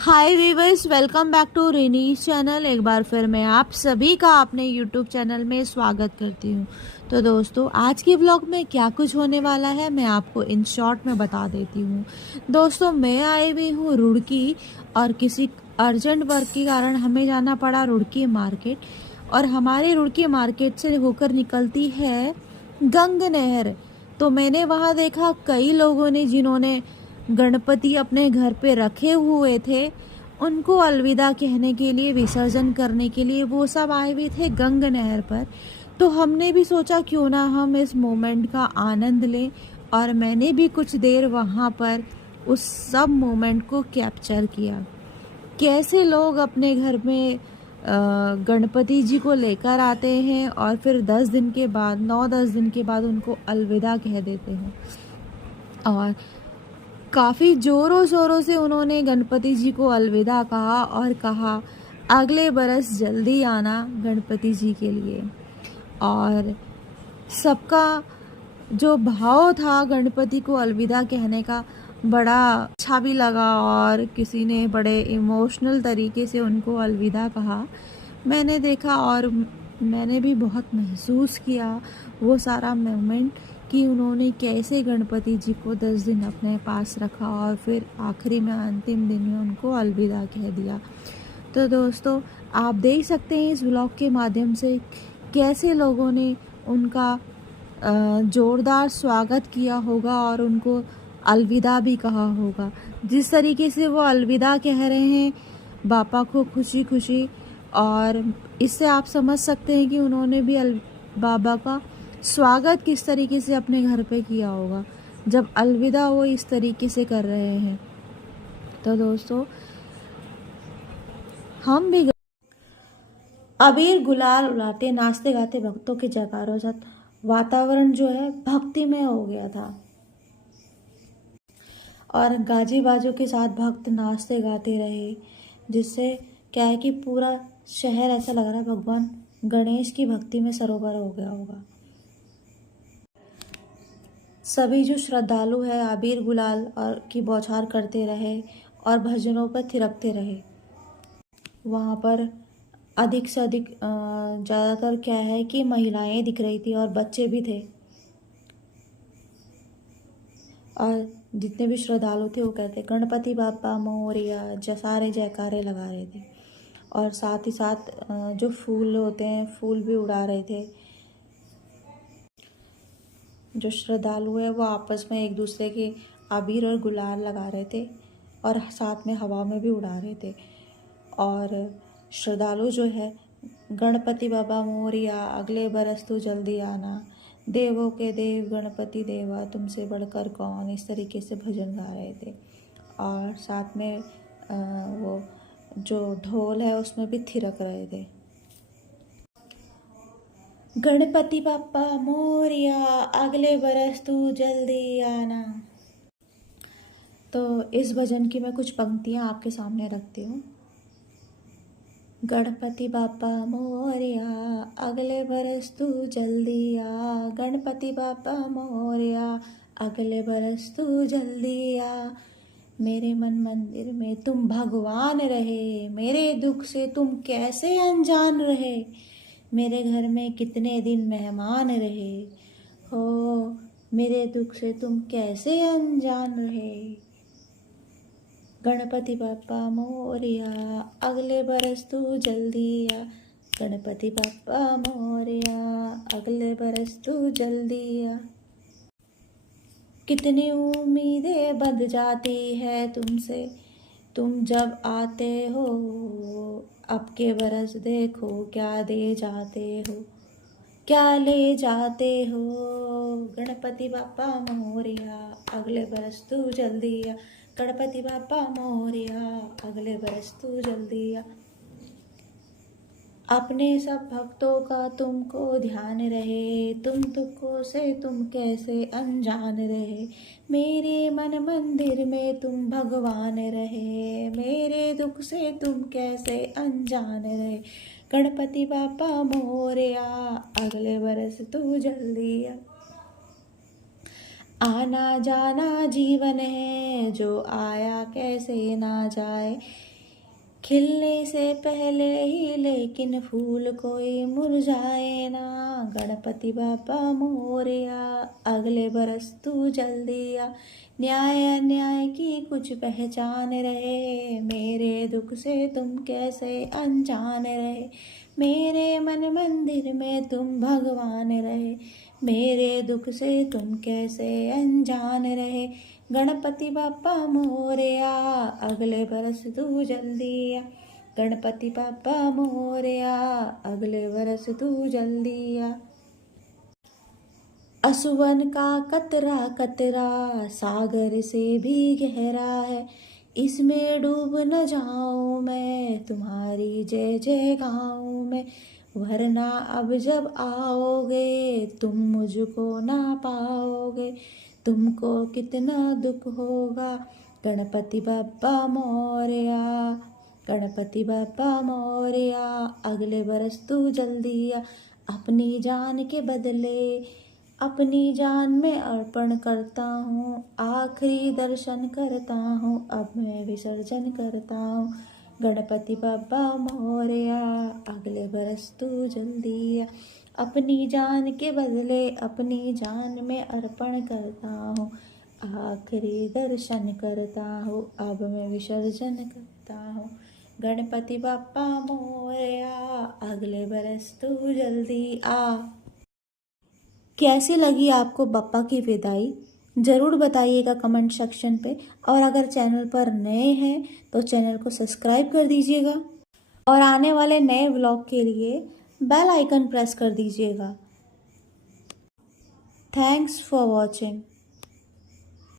Hi viewers, welcome back to Renee's channel. एक बार फिर मैं आप सभी का अपने यूट्यूब चैनल में स्वागत करती हूँ। तो दोस्तों, आज के ब्लॉग में क्या कुछ होने वाला है मैं आपको इन शॉर्ट में बता देती हूँ। दोस्तों, मैं आई हुई हूँ रुड़की और किसी अर्जेंट वर्क के कारण हमें जाना पड़ा रुड़की मार्केट। और हमारे रुड़की मार्केट से होकर निकलती है गंग नहर। तो मैंने वहाँ देखा कई लोगों ने जिन्होंने गणपति अपने घर पे रखे हुए थे, उनको अलविदा कहने के लिए, विसर्जन करने के लिए वो सब आए हुए थे गंग नहर पर। तो हमने भी सोचा क्यों ना हम इस मोमेंट का आनंद लें, और मैंने भी कुछ देर वहाँ पर उस सब मोमेंट को कैप्चर किया। कैसे लोग अपने घर में गणपति जी को लेकर आते हैं और फिर 10 दिन के बाद, 9-10 दिन के बाद उनको अलविदा कह देते हैं। और काफ़ी ज़ोरों शोरों से उन्होंने गणपति जी को अलविदा कहा और कहा अगले बरस जल्दी आना गणपति जी के लिए। और सबका जो भाव था गणपति को अलविदा कहने का, बड़ा अच्छा भी लगा और किसी ने बड़े इमोशनल तरीके से उनको अलविदा कहा, मैंने देखा। और मैंने भी बहुत महसूस किया वो सारा मोमेंट कि उन्होंने कैसे गणपति जी को 10 दिन अपने पास रखा और फिर आखिरी में, अंतिम दिन में उनको अलविदा कह दिया। तो दोस्तों, आप देख सकते हैं इस व्लॉग के माध्यम से कैसे लोगों ने उनका ज़ोरदार स्वागत किया होगा और उनको अलविदा भी कहा होगा। जिस तरीके से वो अलविदा कह रहे हैं बापा को खुशी खुशी, और इससे आप समझ सकते हैं कि उन्होंने भी बाबा का स्वागत किस तरीके से अपने घर पे किया होगा जब अलविदा वो इस तरीके से कर रहे हैं। तो दोस्तों, हम भी अबीर गुलाल उड़ाते, नाचते गाते भक्तों के जयकारों से वातावरण जो है भक्तिमय हो गया था। और गाजी बाजों के साथ भक्त नाचते गाते रहे, जिससे क्या है कि पूरा शहर ऐसा लग रहा है भगवान गणेश की भक्ति में सरोवर हो गया होगा। सभी जो श्रद्धालु है अबीर गुलाल और की बौछार करते रहे और भजनों पर थिरकते रहे। वहाँ पर अधिक से अधिक ज़्यादातर क्या है कि महिलाएं दिख रही थी और बच्चे भी थे। और जितने भी श्रद्धालु थे वो कहते गणपति बाप्पा मोरया, सारे जयकारे लगा रहे थे। और साथ ही साथ जो फूल होते हैं, फूल भी उड़ा रहे थे। जो श्रद्धालु है वो आपस में एक दूसरे के अबीर और गुलाल लगा रहे थे और साथ में हवा में भी उड़ा रहे थे। और श्रद्धालु जो है गणपति बाबा मोरया, अगले बरस तू जल्दी आना, देवों के देव गणपति देवा तुमसे बढ़कर कौन, इस तरीके से भजन गा रहे थे। और साथ में वो जो ढोल है उसमें भी थिरक रहे थे। गणपति बाप्पा मोरया, अगले बरस तू जल्दी आना। तो इस भजन की मैं कुछ पंक्तियाँ आपके सामने रखती हूँ। गणपति बाप्पा मोरया, अगले बरस तू जल्दी आ, गणपति बाप्पा मोरया, अगले बरस तू जल्दी आ। मेरे मन मंदिर में तुम भगवान रहे, मेरे दुख से तुम कैसे अनजान रहे, मेरे घर में कितने दिन मेहमान रहे हो, मेरे दुख से तुम कैसे अनजान रहे। गणपति बाप्पा मोरया, अगले बरस तू जल्दी आ, गणपति बाप्पा मोरया, अगले बरस तू जल्दी आ। कितनी उम्मीदें बंध जाती है तुमसे, तुम जब आते हो, अब के बरस देखो क्या दे जाते हो, क्या ले जाते हो। गणपति बाप्पा मोरया, अगले बरस तू जल्दी आ, गणपति बाप्पा मोरया, अगले बरस तू जल्दी आ। अपने सब भक्तों का तुमको ध्यान रहे, तुम दुखों से तुम कैसे अनजान रहे, मेरे मन मंदिर में तुम भगवान रहे, मेरे दुख से तुम कैसे अनजान रहे। गणपति बाप्पा मोरया, अगले बरस तू जल्दी आ। आना जाना जीवन है, जो आया कैसे ना जाए, खिलने से पहले ही लेकिन फूल कोई मुरझाए ना। गणपति बाप्पा मोरया, अगले बरस तू जल्दी आ। न्याय अन्याय की कुछ पहचान रहे, मेरे दुख से तुम कैसे अनजान रहे। मेरे मन मंदिर में तुम भगवान रहे, मेरे दुख से तुम कैसे अनजान रहे। गणपति बाप्पा मोरया, अगले बरस तू जल्दी आ। गणपति बाप्पा मोरया, अगले बरस तू जल्दी आ। असुवन का कतरा कतरा सागर से भी गहरा है, इसमें डूब न जाऊं मैं, तुम्हारी जय जय गाऊं मैं। वरना अब जब आओगे तुम मुझको ना पाओगे, तुमको कितना दुख होगा। गणपति बाप्पा मोरया, गणपति बाप्पा मोरया, अगले बरस तू जल्दी आ। अपनी जान के बदले अपनी जान में अर्पण करता हूँ, आखिरी दर्शन करता हूँ, अब मैं विसर्जन करता हूँ। गणपति बाप्पा मोरया, अगले बरस तू जल्दी आ। अपनी जान के बदले अपनी जान में अर्पण करता हूँ, आखिरी दर्शन करता हूँ, अब मैं विसर्जन करता हूँ। गणपति बाप्पा मोरया, अगले बरस तू जल्दी आ। कैसी लगी आपको बप्पा की विदाई, ज़रूर बताइएगा कमेंट सेक्शन पे। और अगर चैनल पर नए हैं तो चैनल को सब्सक्राइब कर दीजिएगा और आने वाले नए व्लॉग के लिए बेल आइकन प्रेस कर दीजिएगा। Thanks for watching.